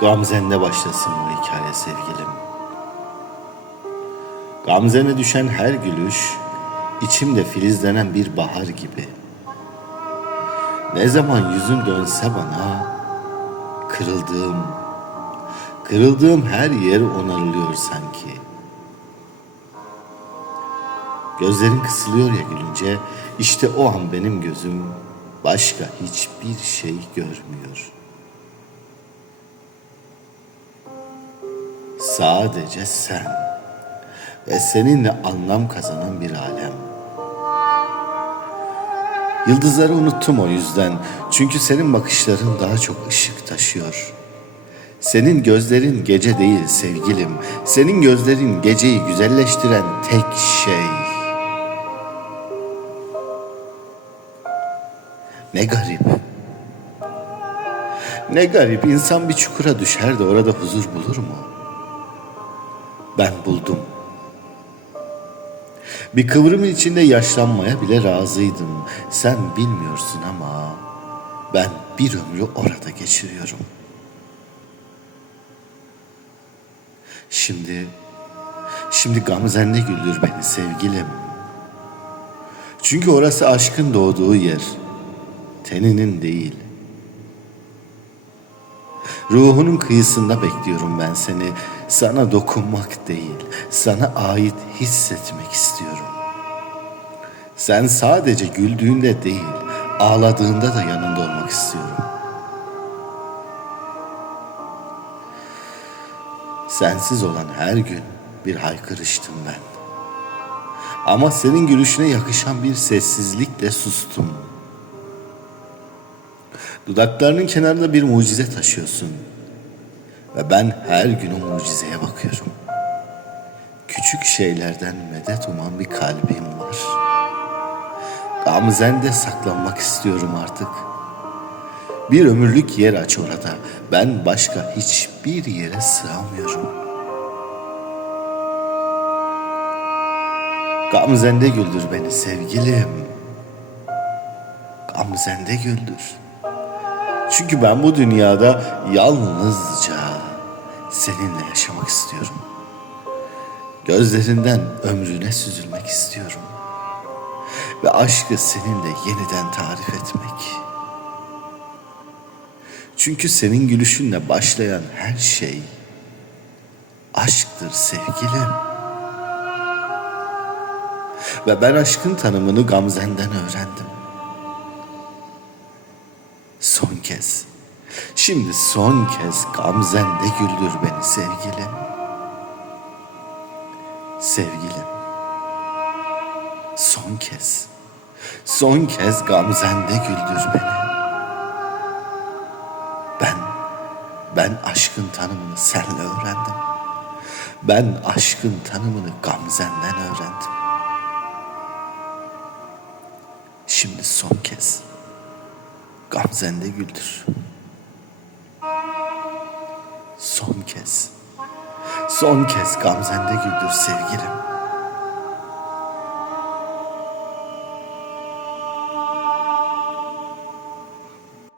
Gamzen'de başlasın bu hikaye sevgilim. Gamzen'e düşen her gülüş, içimde filizlenen bir bahar gibi. Ne zaman yüzün dönse bana, kırıldığım, kırıldığım her yer onarılıyor sanki. Gözlerin kısılıyor ya gülünce, işte o an benim gözüm başka hiçbir şey görmüyor.'' Sadece sen ve seninle anlam kazanan bir alem. Yıldızları unuttum o yüzden. Çünkü senin bakışların daha çok ışık taşıyor. Senin gözlerin gece değil sevgilim. Senin gözlerin geceyi güzelleştiren tek şey. Ne garip. Ne garip insan bir çukura düşer de orada huzur bulur mu? Ben buldum. Bir kıvrımın içinde yaşlanmaya bile razıydım. Sen bilmiyorsun ama ben bir ömrü orada geçiriyorum. Şimdi, şimdi Gamzen'de güldür beni sevgilim. Çünkü orası aşkın doğduğu yer. Teninin değil. Ruhunun kıyısında bekliyorum ben seni. Sana dokunmak değil, sana ait hissetmek istiyorum. Sen sadece güldüğünde değil, ağladığında da yanında olmak istiyorum. Sensiz olan her gün bir haykırıştım ben. Ama senin gülüşüne yakışan bir sessizlikle sustum. Dudaklarının kenarında bir mucize taşıyorsun. Ve ben her gün o mucizeye bakıyorum. Küçük şeylerden medet uman bir kalbim var. Gamzen'de saklanmak istiyorum artık. Bir ömürlük yer aç orada. Ben başka hiçbir yere sığamıyorum. Gamzen'de güldür beni sevgilim. Gamzen'de güldür. Çünkü ben bu dünyada yalnızca seninle yaşamak istiyorum. Gözlerinden ömrüne süzülmek istiyorum. Ve aşkı seninle yeniden tarif etmek. Çünkü senin gülüşünle başlayan her şey aşktır sevgilim. Ve ben aşkın tanımını Gamzen'den öğrendim. Kez. Şimdi son kez Gamzen'de güldür beni sevgilim. Sevgilim. Son kez. Son kez Gamzen'de güldür beni. Ben, ben aşkın tanımını senle öğrendim. Ben aşkın tanımını Gamzen'den öğrendim. Şimdi son kez. Gamzen'de güldür. Son kez. Son kez Gamzen'de güldür sevgilim.